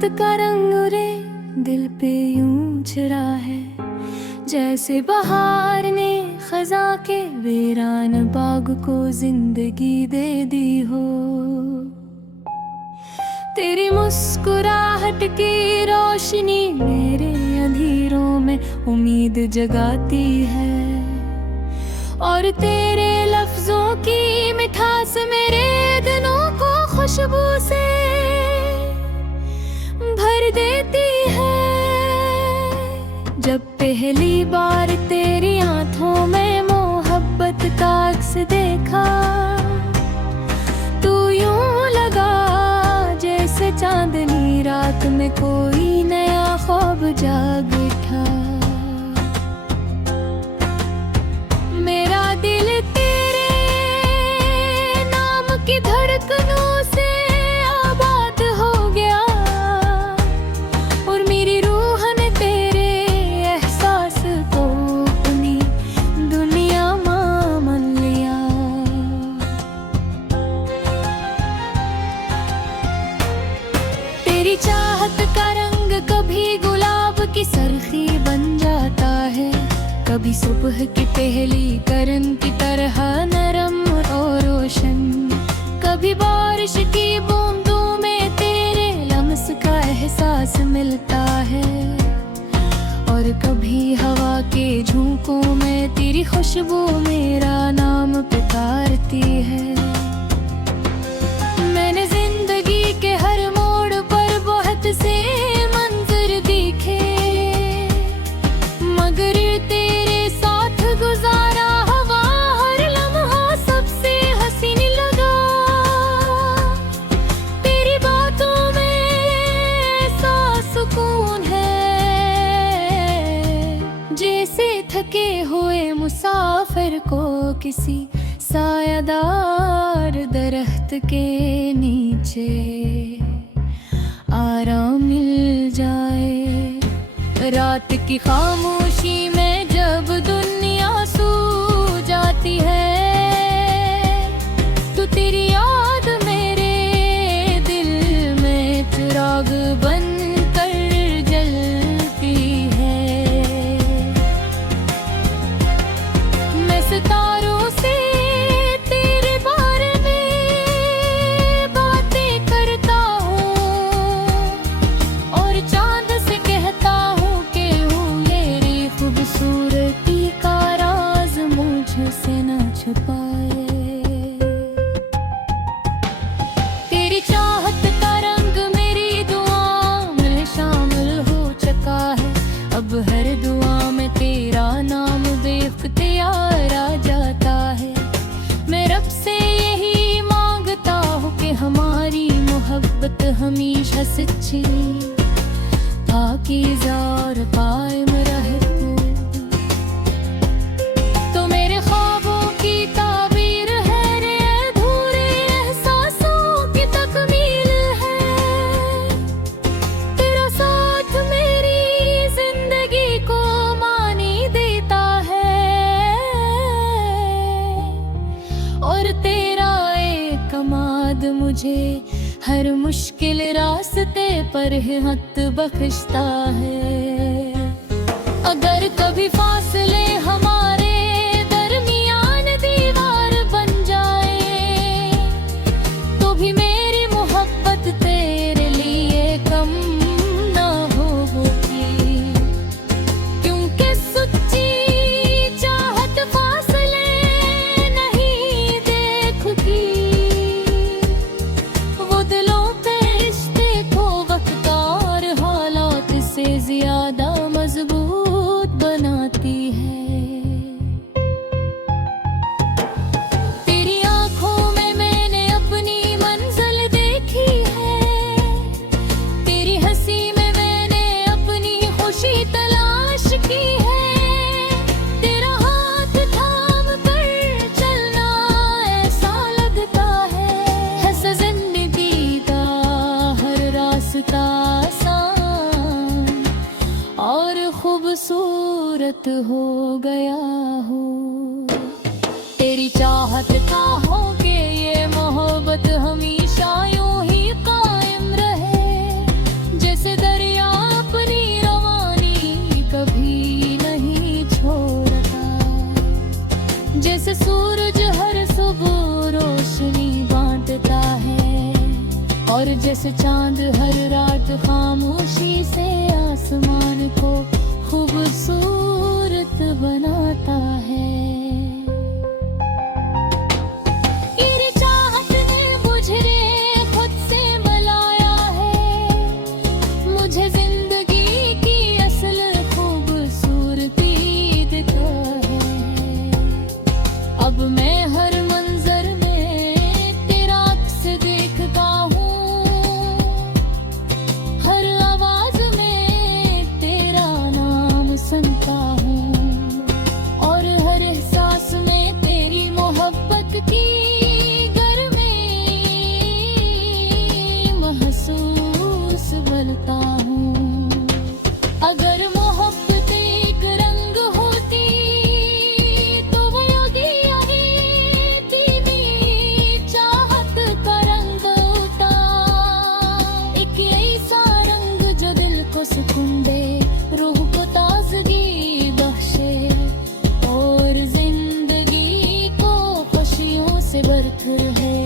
चाहत का रंग रे दिल पे यूं छिड़ा है, जैसे बहार ने खजा के वीरान बाग को जिंदगी दे दी हो। तेरी मुस्कुराहट की रोशनी मेरे अंधेरों में उम्मीद जगाती है, और तेरे लफ्जों की मिठास मेरे दिनों को खुशबू से भर देती है। जब पहली बार तेरी आंखों में मोहब्बत का अक्स देखा, तू यूं लगा जैसे चांदनी रात में कोई नया ख्वाब जाग उठा। मेरा दिल तेरे नाम की धड़कनों से आबाद हो गया, और मेरी रूह ने तेरे एहसास को अपनी दुनिया में मान लिया। तेरी चाहत का रंग कभी गुलाब की सरखी बन जाता है, कभी सुबह की पहली किरण की तरह नरम और रोशन, कभी बारिश की बूंदों में तेरे लम्स का एहसास मिलता है, और कभी हवा के झोंकों में तेरी खुशबू मेरा नाम पुकारती है। मैंने जिंदगी के हर मोड़ पर बहुत से मंजर देखे, मगर तेरे साथ गुजारा हवा हर लम्हा सबसे हसीन लगा। तेरी बातों में ऐसा सुकून है, जैसे थके हुए मुसाफिर को किसी सायादार दरख्त के नीचे आराम मिल जाए। रात की खामोशी में जब दुनिया सो जाती है, तो तेरी याद मेरे दिल में चिराग बन कर जलती है। मैं सितारों से तेरे बारे में बातें करता हूँ, और चांद से कहता हूँ कि हूँ मेरी खूबसूरती का राज मुझसे न छुपाए। तेरी चाहत का रंग मेरी दुआ में शामिल हो चुका है, अब हर दुआ में तेरा नाम बेख्तियार आ जाता है। मैं रब से यही मांगता हूँ कि हमारी मोहब्बत हमेशा सच्ची पाकीज़ा और कायम रहे। तो मेरे ख्वाबों की ताबीर है रे, अधूरे एहसासों की तकमील है। तेरा साथ मेरी जिंदगी को मानी देता है, और तेरा एक कमाद मुझे हर मुश्किल रास्ते पर हिम्मत बख्शता है। अगर कभी फासले हमारे दरमियान दीवार बन जाए, तो भी मेरी मोहब्बत तेरे लिए कम ना होगी, क्योंकि सच्ची चाहत फासले नहीं देखती। वो दिलों पे रिश्ते को वक्त और हालात से ज्यादा मजबूत बनाती है। तेरी आंखों में मैंने अपनी मंजिल देखी है, तेरी हंसी में मैंने अपनी खुशी तलाश की है। तेरा हाथ थाम कर चलना ऐसा लगता है जिंदगी का हर रास्ता आसान और खूबसूरत हो गया हो। तेरी चाहत का हो के ये मोहब्बत हमेशा यूं ही कायम रहे, बस चांद हर रात खामोशी से आसमान को खूबसूरत बनाता है। तेरी चाहत ने मुझे खुद से मिलाया है, मुझे जिंदगी की असल खूबसूरती दिखा है। अब मैं हर मंजर में तेरा अक्स देखता हूँ, हर आवाज में तेरा नाम सुनता हूँ, और हर एहसास में तेरी मोहब्बत की गर्मी महसूस करता हूँ। अगर मोहब्बत एक रंग होती तो वो दिया ही तेरी चाहत का रंग होता, एक ऐसा रंग जो दिल को सुकून दे, रूह को ताजगी बख्शे और जिंदगी को खुशियों से भरकर है।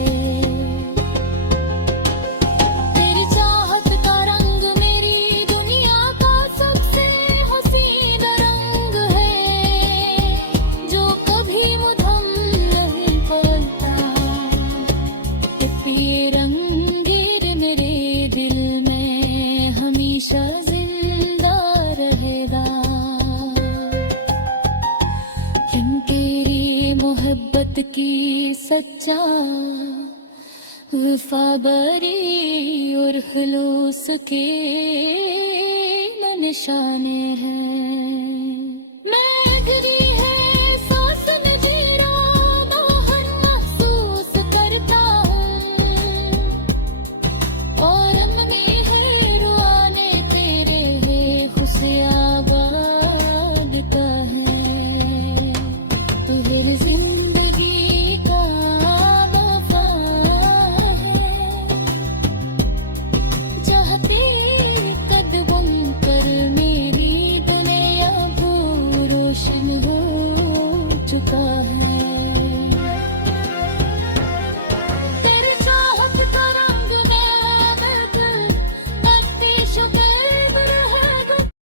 तेरी चाहत का रंग मेरी दुनिया का सबसे हसीन रंग है, जो कभी मुधम नहीं पड़ता। ये रंगीर मेरे दिल में हमेशा जिंदा रहेगा, तेरी मोहब्बत की सच्चा वफादारी और खुलूस के निशाने हैं।